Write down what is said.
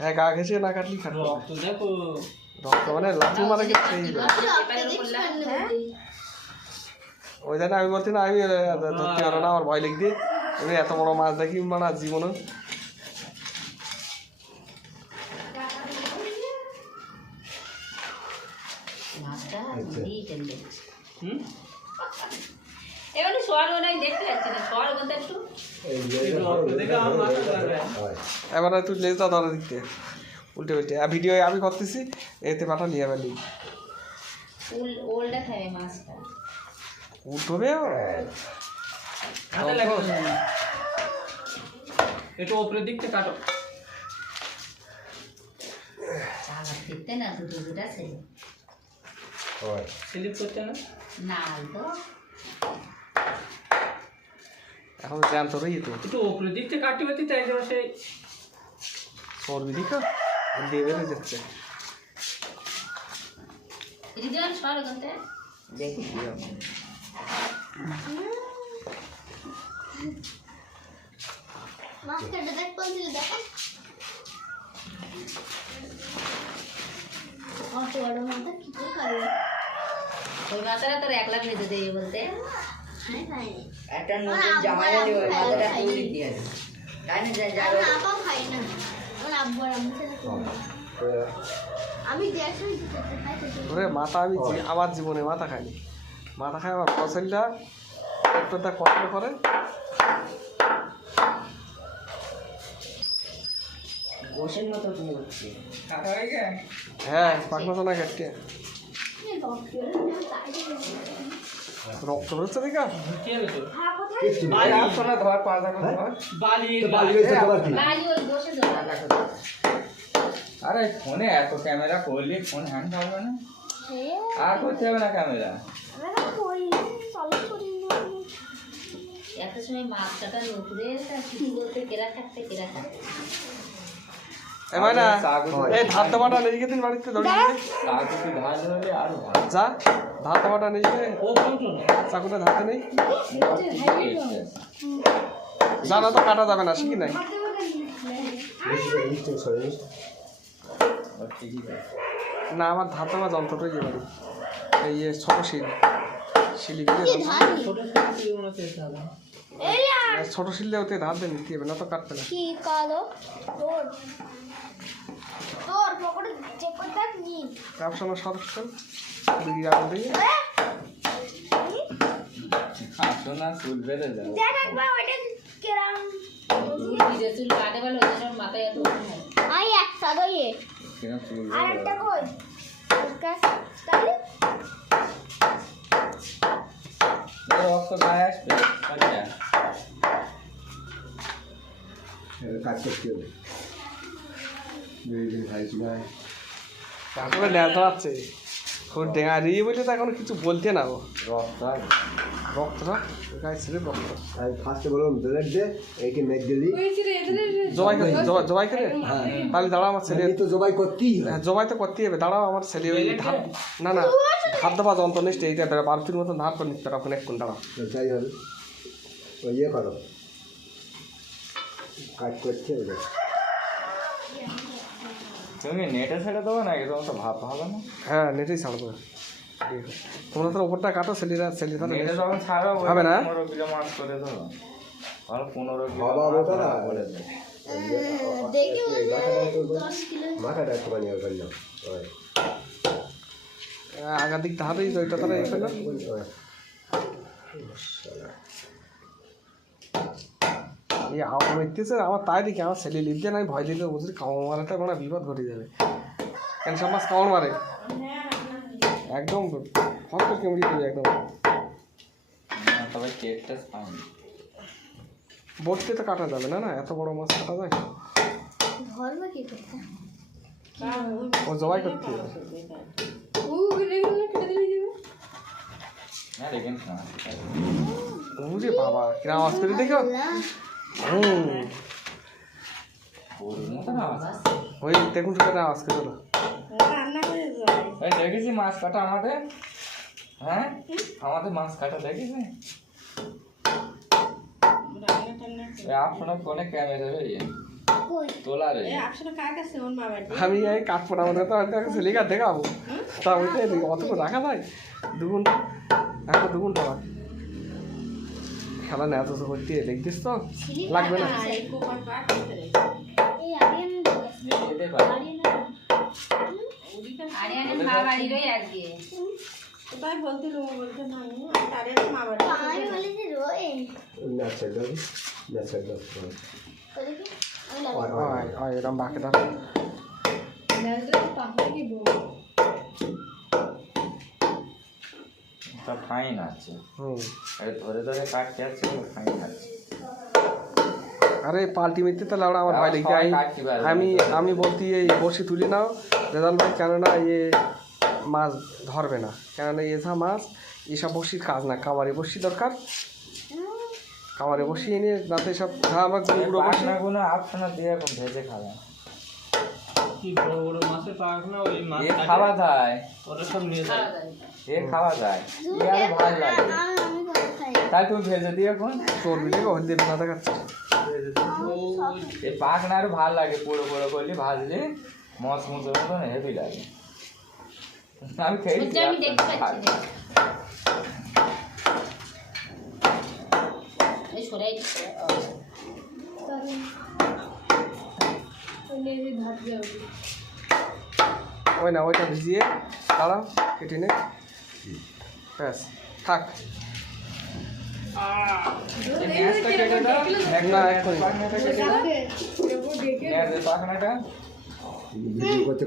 হ্যাঁ গা ঘেঁষে না কাটলি খাটবে। রক্ত দেখো। রক্ত মানে লাথু মারা গেছে এই ওই জন্য আমি বলছি না আমি ধরতে পারো না আমার ভয় লেগে আমি এত বড় মাছ দেখি মানে জীবনে। মাছটা হুম? এবারে সোয়ার ওনাই দেখতে পাচ্ছি না। সোয়ার বলতে একটু এবারে তুই লেজটা ধরে দিতে উল্টে উল্টে আর ভিডিও আমি করতেছি এতে পাঠা নিয়ে ফেলি উল ওলটা খাবে মাছটা। উঠবে একটু ওপরের দিকটা কাটো। চালা ফিরতে না দুটো দুটা ছেলে স্লিপ করছে না? তো এখন জ্যাম তো রই তো একটু ওপরের দিকটা কাটতে পারতে চাই যে সেই চর্বি দিকে দিয়ে বেরোয় যাচ্ছে। রিজন সোয়ার ওখানতে দেখি। মাস্টারটা দেখ। কোন দিকে দেখো মাথা ওই মাছটা তোর এক লাখ ভেজে দেবে বলতে। একটা নতুন জামা এনে ওই মাথাটা তুলে দিয়ে তাই না যা যা আমার আপাও খাই না আমার আব্বু আমি দেখছি ওরে মাথা আমি আমার জীবনে মাথা খাইনি মাথা খাই আমার ফসলটা একটু কষ্ট করে হয়ে হ্যাঁ পাকনা তো না রক্ত বেরোচ্ছে দেখা ধর পাঁচা আরে ফোনে এত ক্যামেরা করলে ফোন হ্যান্ড থাকবে না? হ্যাঁ আর করতে হবে না ক্যামেরা? একটা সময় মাছ কাটা উপরে কেরা থাকতে কেরা থাকতে? এই নিয়ে বাড়িতে যা নিয়ে চাকুটা ধারতে নেই? জানা তো কাটা যাবে না শিখি নাই। না আমার ধার দামা যন্ত্রটাই যে বাড়ি। এই যে ছোট শিল। শিলিগুলো ছোট শিললে ওতে ধার দিয়ে নিতে হবে না তো কাটবে না। কি কালো? তোর তোর পকেটে চেপে দেখ নি। কাপসানো সদস্য বিড়ি আগুন দিয়ে। আসো না চুল বেঁধে যাবে দেখ একবার ওইটা কেরাম। চুল কাটে বলে ওদের মাথায় এত আই একটা দইয়ে চুল আর একটা? কই? কাজ তাহলে? গায়ে আসবে? আচ্ছা। তারপরে ল্যাদ আছে। খুব ডেঙা রিয়ে বলে তো এখন কিছু বলতে না ও। রক্ত। রক্তটা গায়ে রক্ত। আমি ফার্স্টে বললাম ব্লেড দে এইকে মেঘ দিলি জবাই করে জবাই- জবাই করে? তাহলে দাঁড়াও আমার ছেলে। তো জবাই করতেই হ্যাঁ, জবাই তো করতেই হবে। দাঁড়াও আমার ছেলে ওই ধার না না ধার দেওয়া যন্ত্র নিচ্ছে এইটা বারফির মতন ধার করে নিতে পারো এখন দাঁড়াও। তো তাই হবে ওই ইয়ে করো। কাজ করছে ওই দেখো। তুমি নেটে ছেড়ে দেবো নাকি? তোমার তো ভাব হবে না। হ্যাঁ নেটেই ছাড়বো। তোমরা তো ওপরটা কাটো ছেলেরা ছেলেরা নেটে যখন ছাড়ো হবে না? পনেরো কিলো মাছ করে দেবো। আর পনেরো কিলো মাছ না। বলে মাথাটা একটু করলাম ওই। আগার দিক ওইটা তারা এই ওই। এই আমার ইতিহাসে আমার তাই দেখি আমার ছেলে লিখছে না আমি ভয় দিলে বুঝলি কামড় মারাটা কোনো বিপদ ঘটে যাবে। কেন সব মাছ কামড় মারে? একদম ফট করে কেমড়ি দেবে একদম। তবে পাইনি। তো কাটা যাবে না না? এত বড় মাছ কাটা যায়? ধরবে কি করতে? ও জবাই করতে হবে। না দেখেন না। বুঝি বাবা কিরম আওয়াজ করে দেখো। ওই দেখুন সেখানে আওয়াজ করে এই দেখেছি মাছ কাটা আমাদের? হ্যাঁ? আমাদের মাছ কাটা দেখেছি? আপনার ফোনে ক্যামেরা রে তোলা রে। আমি এই কাঠপোড়া আমাদের তো একটা ছেলেকে দেখাবো। তা ওইটা অতটুকু রাখা যায়। দু ঘণ্টা এখন দু ঘণ্টা বাকি খেলা না। এত তো করতে দেখতিস তো লাগবে। না এরকম বাকি ধর তা ফাইন আছে। হুম। এই ধরে ধরে কাটতে আছে ফাইন আছে। আরে পাল্টি মিথ্যে তাহলে আমরা লেগে সবাই আমি আমি বলতে এই বসি তুলি নাও। রেজাল্ট ভাই কেননা এ মাছ ধরবে না। কেননা এসা মাছ এসব বসির কাজ না। কামারে বসি দরকার। কামারে বসি এনে যাতে সব আমার গুঁড়ো গুঁড়ো বসি। পাখনাগুলো আপনার দিয়ে এখন ভেজে খাবেন কি বড় বড় মাছের পাখনা ওই মাছ এ খাওয়া যায়। ওরা সব নিয়ে যায়। এ খাওয়া যায়। এ আরও ভালো লাগে। তাই তুমি ভেজে দিয়ে এখন। চর্বি থেকে হলদি না দেখাচ্ছে এই পাখনা আরও ভালো লাগে পুরো পুরো করলে ভাজলে মশ মুচের মতন হেভি লাগে। আমি খেয়েছি আমি দেখতে পাচ্ছি এই সরাই ওই না ওইটা ভিজিয়ে দাঁড়াও কেটে নে ব্যাস থাক করতে